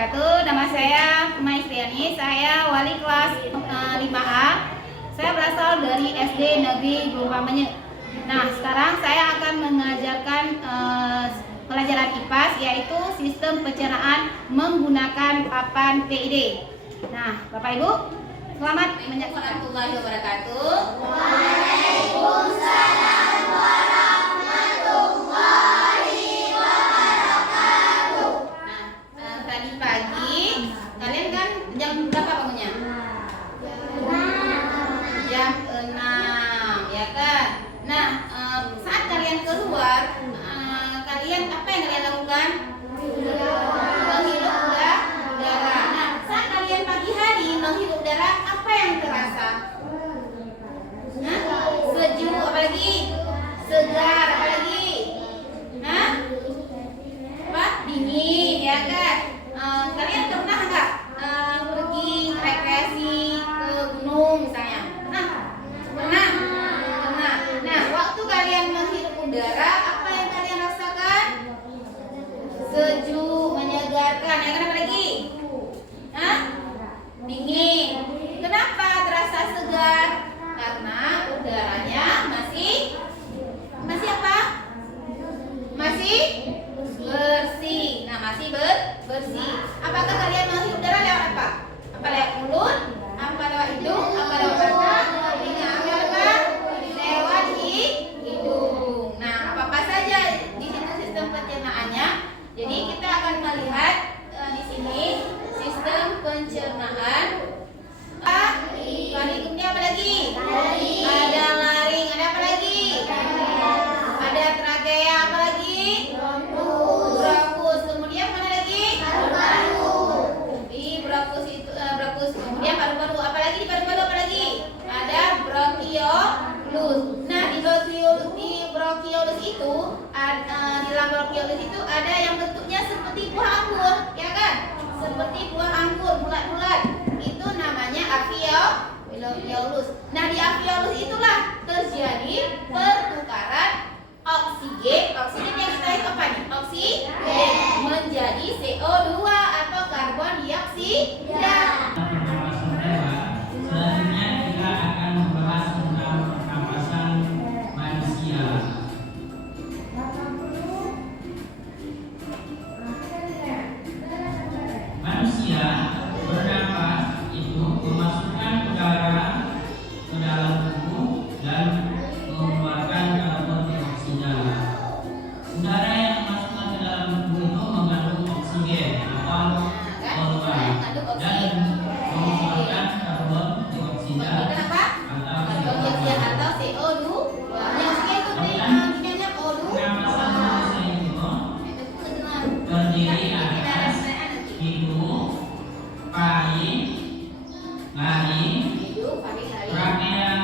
wabarakatuh. Nama saya Maistriani, saya wali kelas 5A. Saya berasal dari SD Negeri Gelora Menyek. Nah, sekarang saya akan mengajarkan pelajaran IPAS, yaitu sistem pencernaan menggunakan papan PID. Nah, Bapak Ibu, selamat menyaksikan. Warahmatullahi wabarakatuh. Waalaikumsalam warahmatullahi wabarakatuh. Nah, tadi pagi kalian kan jam berapa bangunnya? Jam 6, ya kan? Nah, saat kalian keluar, kalian apa yang kalian lakukan? Menghirup udara. Nah, saat kalian pagi hari menghirup udara, apa yang terasa? Sejuk, apalagi? Segar, apalagi? Apa? Dingin, ya kan? Kalian pernah nggak pergi rekreasi ke gunung misalnya? Pernah? Nah, waktu kalian menghirup udara, apa yang kalian rasakan? Sejuk, menyegarkan, ya kan? Apalagi? Dingin. Kenapa terasa segar? Karena udaranya masih apa? Masih bersih. Nah, masih bersih. Apakah kalian menghirup udara lewat apa? Apa lewat mulut? Apa lewat hidung? Apa lewat mata? Telinga? Apa? Lewat hidung. Nah, apa saja di situ sistem pencernaannya. Jadi kita akan melihat di sini sistem pencernaan. Laring, kemudian apa lagi? Ada laring, ada apa lagi? Ada trakea, apa lagi? Bronkus, kemudian mana lagi? Paru-paru. Di bronkus itu kemudian paru-paru, apa lagi di paru-paru, apa lagi? Ada bronkiolus. Nah, di bronkiolus itu di dalam bronkiolus itu ada yang bentuknya seperti buah anggur, ya kan? Seperti buah anggur, bulat-bulat. Itu namanya alveolus. Nah, di alveolus itulah terjadi pertukaran oksigen yang kita hidup apa nih? Oksigen menjadi CO2 atau karbon dioksida. Selanjutnya kita akan membahas tentang pernapasan manusia. Manusia bernapas itu memasukkan udara ke dalam tubuh dan mengeluarkan karbon dioksida. Udara yang dimasukkan ke dalam tubuh itu mengandung oksigen atau poluan dan mengeluarkan karbon dioksida Kenapa? atau Karbon dioksida atau CO2. Yang oksigen itu namanya O2. pernapasan manusia itu terdiri atas hidung, paru, laring, trakea,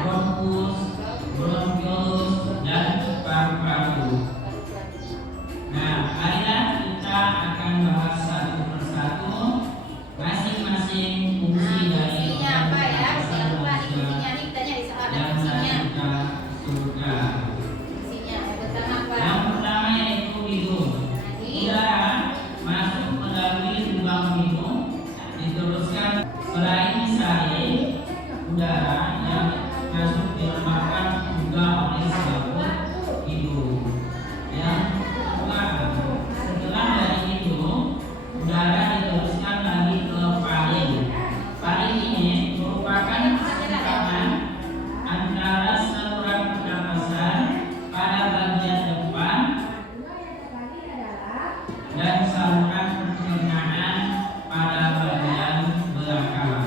bronkus, bronkiolus, dan paru-paru. Nah, marilah kita akan bahas satu persatu masing-masing fungsi dari Fungsinya apa ya? pernapasan Jangan lupa di manusia fungsinya nih, ditanya di soal ada yang fungsinya. kita surga. Fungsinya yang pertama apa? Yang pertama yaitu hidung. Udara masuk melalui lubang hidung, diteruskan selain disaring, udara yang masuk dilemahkan juga oleh selaput hidung. Yang kedua, setelah dari hidung, udara diteruskan lagi ke paling. Paling ini merupakan keseimbangan antara saluran pernapasan pada bagian depan dan saluran pencernaan pada bagian belakang.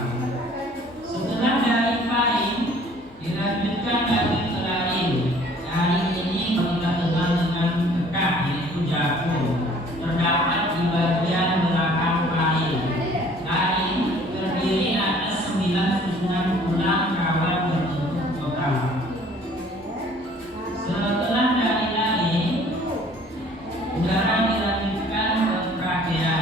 Setelah dari paling dilanjutkan lagi ke laring. Laring ini kita kenal dengan tekak, yaitu jarum. Terdapat di bagian belakang paling. Laring terdiri atas 9 susunan tulang kawat berbentuk kotak. Setelah dari laring, udara dilanjutkan ke trakea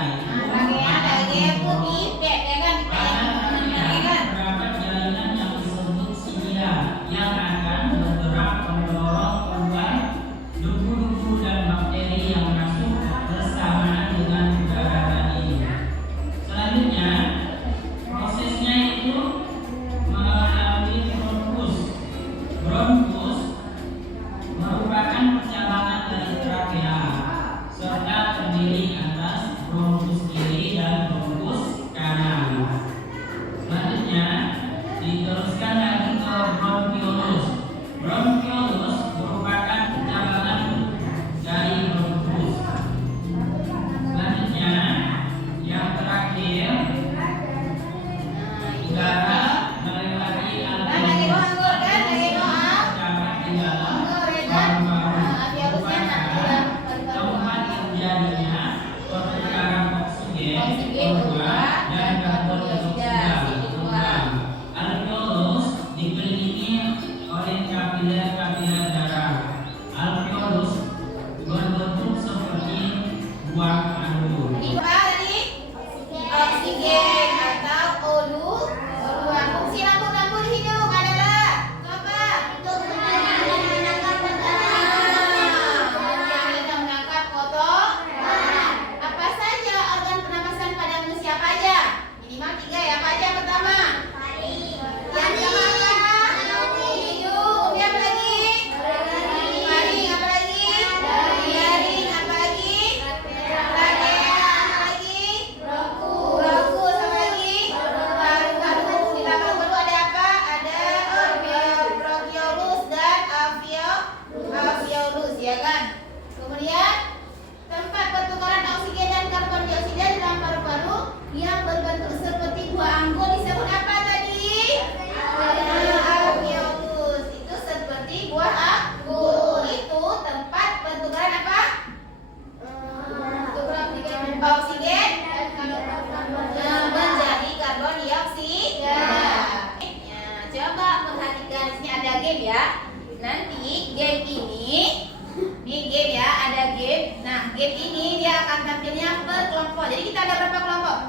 sini dia akan tampilnya per kelompok. Jadi kita ada berapa kelompok?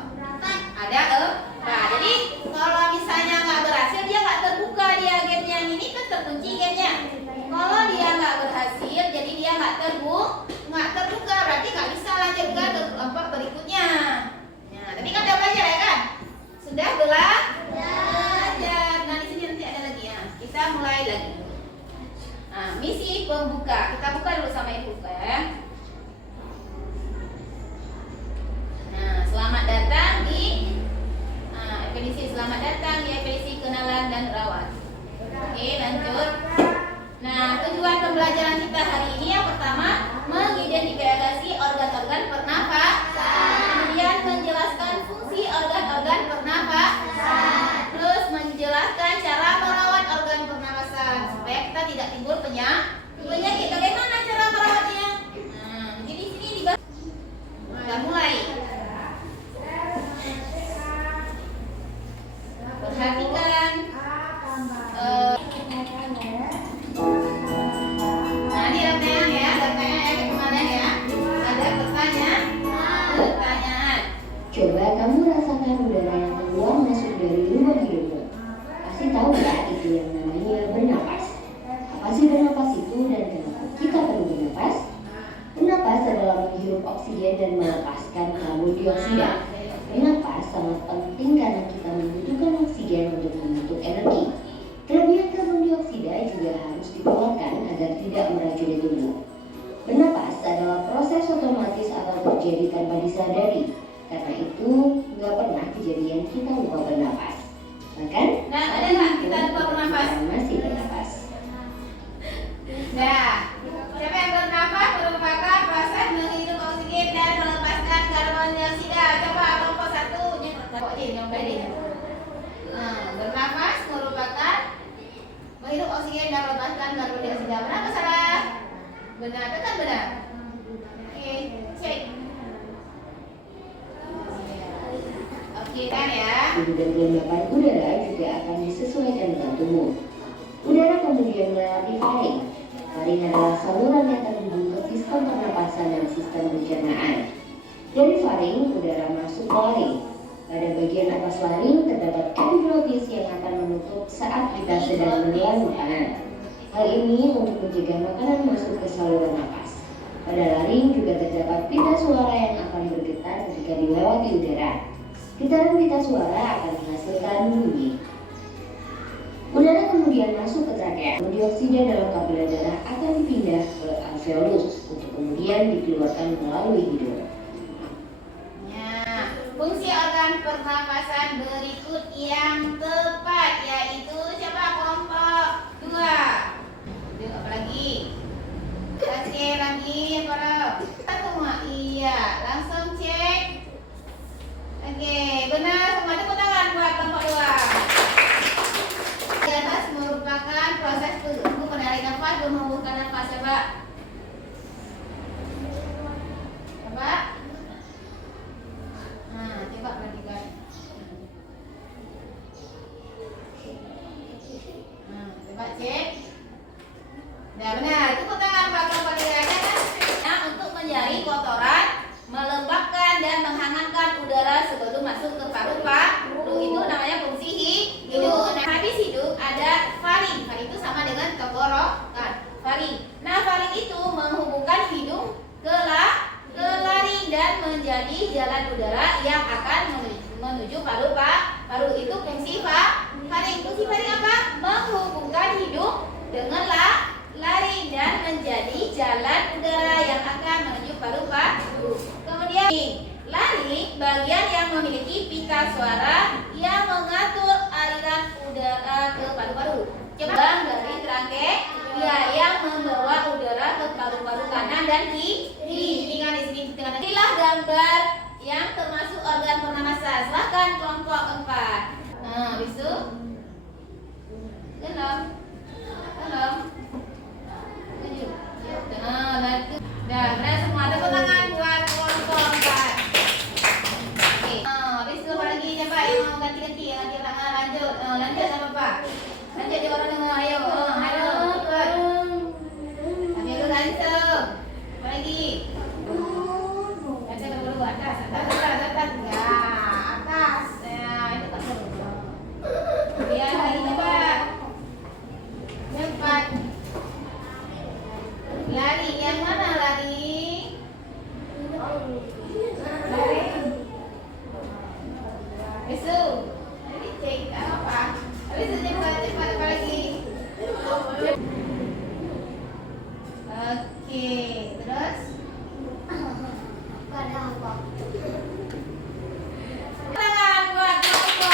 Ada 4. Jadi kalau misalnya nggak berhasil, dia nggak terbuka dia game yang ini kan terkunci gamenya. Kalau dia nggak berhasil, jadi dia nggak terbuka, berarti nggak bisa lanjut ke kelompok berikutnya. Nah, tadi kan udah belajar ya kan? Sudah belajar. Nah, di sini nanti ada lagi ya. Kita mulai lagi. Nah, misi pembuka. Kita buka dulu sama ibu ya. Nah, selamat datang di ekspedisi selamat datang di ekspedisi kenalan dan rawat. Oke, lanjut. Nah, tujuan pembelajaran kita hari ini yang pertama mengidentifikasi organ-organ pernafasan, kemudian menjelaskan fungsi organ-organ pernafasan, terus menjelaskan cara merawat organ pernafasan supaya kita tidak timbul penyakit. Bagaimana cara merawatnya? Nah, jadi di sini dibahas. Kita mulai. Perhatikan. Nah, ini ada pertanyaan ya, kayak kemarin ya. Ada pertanyaan. Coba kamu rasakan udara yang keluar masuk dari lubang hidungmu. Pasti tahu ya itu yang namanya bernapas. Apa sih bernapas itu dan kenapa kita perlu bernapas? Bernapas adalah menghirup oksigen dan melepaskan karbon dioksida. Bernapas sangat penting karena kita membutuhkan oksigen untuk membentuk energi. Kelebihan karbon dioksida juga harus dikeluarkan agar tidak meracuni tubuh. Bernapas adalah proses otomatis atau terjadi tanpa disadari. Karena itu, nggak pernah kejadian kita lupa bernapas. Bahkan, Nah, ada nggak kita lupa bernapas? kita masih bernapas. Nah, siapa yang bernafas merupakan proses menghirup oksigen dan melepaskan karbon dioksida. Coba kelompok 1 yang tadi. Bernafas merupakan menghirup oksigen dan melepaskan karbon dioksida. Benar atau salah? Benar, itu kan benar. Oke, cek. Oke kan ya? Suhu dan kelembapan udara juga akan disesuaikan dengan tubuh. Udara kemudian melewati faring. Faring adalah saluran yang terhubung ke sistem pernapasan dan sistem pencernaan. Dari faring, udara masuk ke laring. Pada bagian atas laring terdapat epiglotis yang akan menutup saat kita sedang menelan makanan. Hal ini untuk mencegah makanan masuk ke saluran napas. Pada laring juga terdapat pita suara yang akan bergetar ketika dilewati udara. Getaran pita suara akan menghasilkan bunyi. Udara kemudian masuk ke trakea. Dioksida dalam kapiler darah akan dipindah ke alveolus untuk kemudian dikeluarkan melalui hidung. Fungsi organ pernapasan berikut yang tepat yaitu coba kelompok 2. Apa lagi? Kasih lagi para semua. Iya, langsung cek. Oke, benar semua, tepuk tangan buat kelompok 2. Di atas merupakan proses tunggu menarik nafas dan menghembuskan nafas. Coba. Nah, coba perhatikan. Nah, coba cek. Nah, benar. Tepuk tangan buat kelompok 3 ya kan? Nah, untuk menyaring kotoran, melembabkan dan menghangatkan udara sebelum masuk ke paru-paru. Itu namanya fungsi hidung. Nah, habis hidung ada faring. Faring itu sama dengan tenggorokan. Faring. Nah, faring itu menghubungkan hidung ke laring dan menjadi jalan udara yang akan menuju paru-paru. Itu fungsi faring. Fungsi faring apa? Menghubungkan hidung dengan laring dan menjadi jalan udara yang akan menuju paru-paru. Kemudian laring bagian yang memiliki pita suara yang mengatur aliran udara ke paru-paru. Coba dari trakea yang membawa udara ke paru-paru kanan dan kiri. Ini kan di sini tengah. Inilah gambar yang termasuk organ pernapasan. Silakan kelompok 4. Nah, bisu. Belum. Nah, benar semua. Tepuk tangan buat kelompok 4. Oke. Habis itu apa lagi? Coba yang mau ganti-ganti, lanjut. Lanjut apa Pak? Lanjut di orang dengan ayo. Ayo, cepat. Ambil langsung. Apa lagi? Besok. Nanti cek apa? Habis itu cepat apa lagi? Oke, terus tangan buat Joko.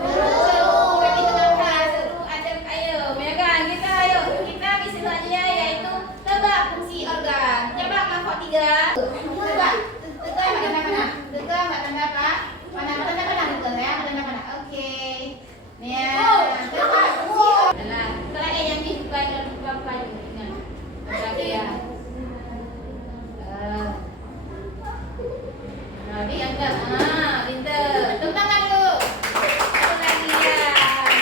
Seru, tapi kenapa? Seru, adem, ayo, ya kan? Kita bisa selanjutnya yaitu tebak fungsi organ. Coba kelompok 3. Tebak, tebak tanda apa? Mana tanda ya? Tanda mana? Oke. Nih ya, tebak fungsi organ. Nah, setelah yang dibuka dan dibuka ingat. Oke ya. Nabi yang ke, pinter. Tepuk tangan dulu. Satu lagi ya.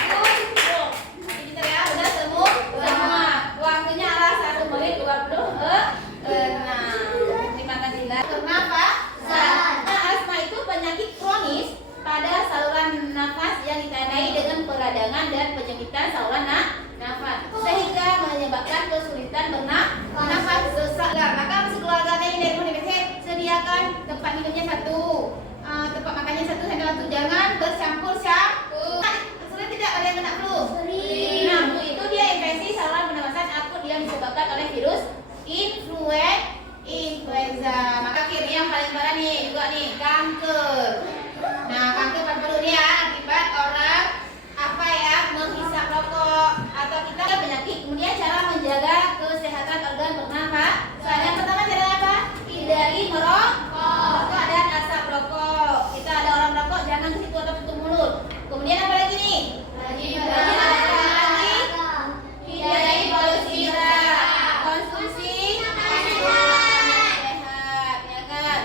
Good. Pinter ya, udah semua. Waktunya adalah 1:20. Terima kasih. Kenapa? Asma itu penyakit kronis pada saluran nafas yang ditandai dengan peradangan dan penyempitan saluran nafas, sehingga menyebabkan kesulitan bernafas, sesak. Maka untuk keluarga ini dari Universitas sediakan tempat minumnya 1, tempat makannya 1, sandal 1. Jangan bercampur shampoo. Sulit tidak ada yang kena flu? Nah, flu itu dia infeksi saluran pernafasan akut yang disebabkan oleh virus influenza. Maka akhirnya yang paling parah nih juga nih kanker. Nah, kanker paru-paru dia akibat orang apa ya, menghisap rokok atau kita ada penyakit. Kemudian cara menjaga kesehatan organ pernafasan. Yang pertama cara apa? Hindari merokok dan asap rokok. Kita ada orang merokok, jangan ke situ atau tutup mulut. Kemudian apa lagi nih? Hindari polusi udara. Konsumsi sehat, ya kan?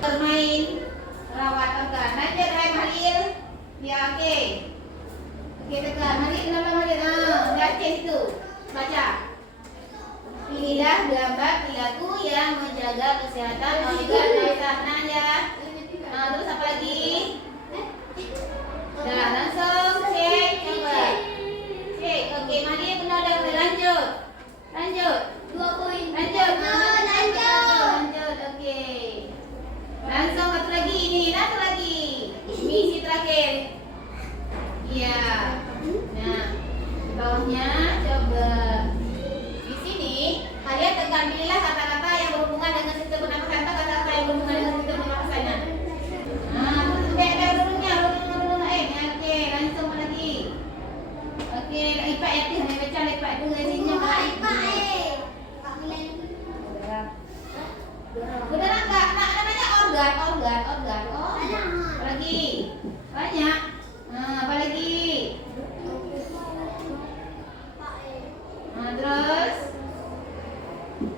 Bermain rawat organ. Lanjut Rai Halil. Ya, oke. Oke, tekan. Halil, kenapa Halil? Baca itu. Baca. Inilah gambar perilaku yang menjaga kesehatan organ pernafasan ya. Terus apa lagi? Nah, langsung cek coba. Cek. Oke, mari benar dan lanjut. Lanjut. 2 poin. Lanjut. Lanjut. Oke. Langsung satu lagi ini, satu lagi. Misi terakhir. Iya. Nah, di bawahnya coba. Di sini kalian tekan pilihlah kata-kata yang berhubungan dengan sistem pernafasan atau kata-kata yang berhubungan dengan sistem pernafasan. Terus ada dulunya, oke, langsung apa lagi? Oke, IPA ya, hanya baca IPA dulu isinya. Benar enggak? Namanya organ. Oh, apa lagi? Banyak. Apa lagi? Terus?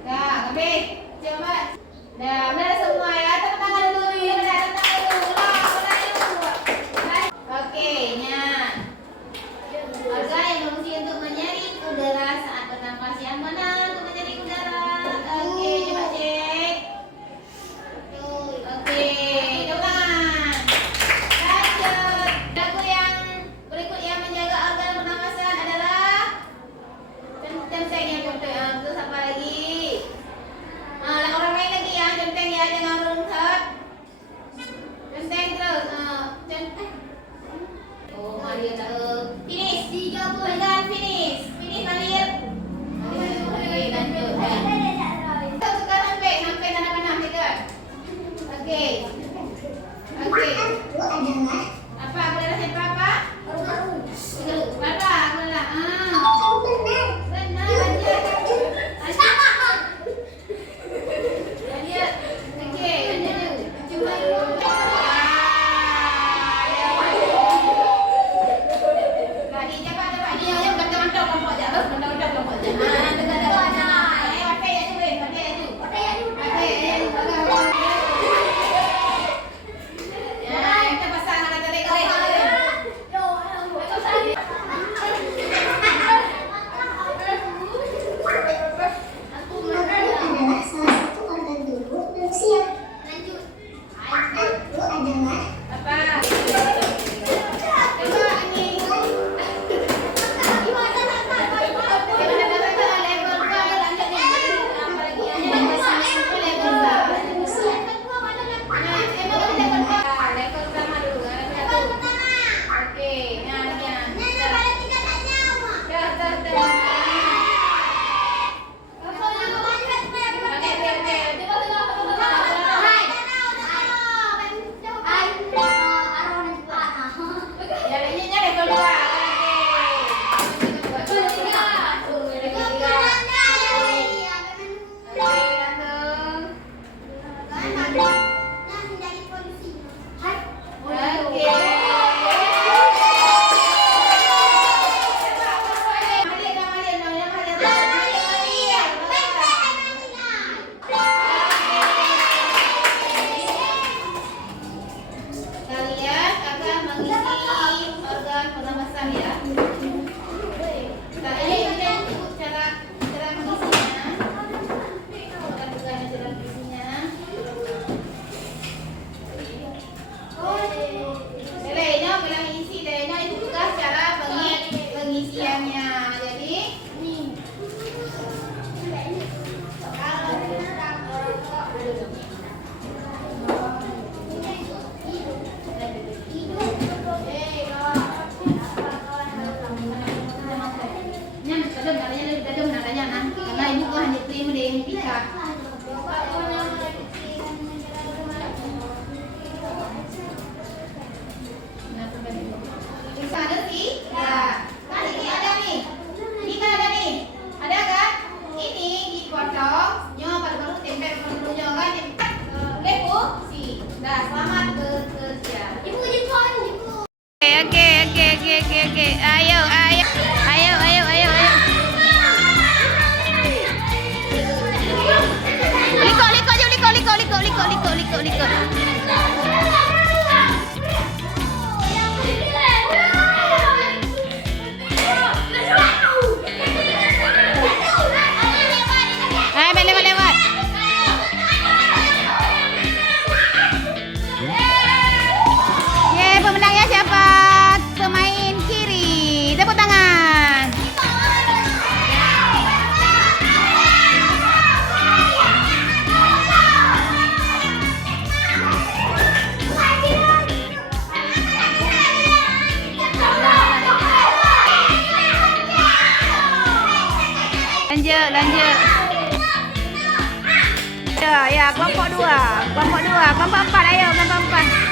Nah, oke, coba. Nah, benar semua ya. Tepuk tangan dulu ya. Tepuk tangan dulu. Oke, nya. Organ yang berfungsi untuk menyaring udara saat bernafas. Yang mana untuk menyaring udara? Oke, coba cek. Oke, tepuk tangan. Lanjut. Lagu yang berikut yang menjaga organ pernafasan adalah centeng ya, centeng. Terus apa lagi? Orang lain lagi ya, centeng ya, jangan juga hanya terima dengan pikat. Bisa ada sih? Ya. Kan ini ada nih. Ini kan ada nih. Ada kan? Ini dipotong. Nyo baru tempel dulunya kan. Lepo sih. Nah, selamat bekerja. Ibu. Oke. Ayo. Liko. Lewat. Pemenangnya siapa? Pemain kiri. Tepuk tangan. Lanjut. Ya, kelompok 2, kelompok 4, ayo kelompok 4.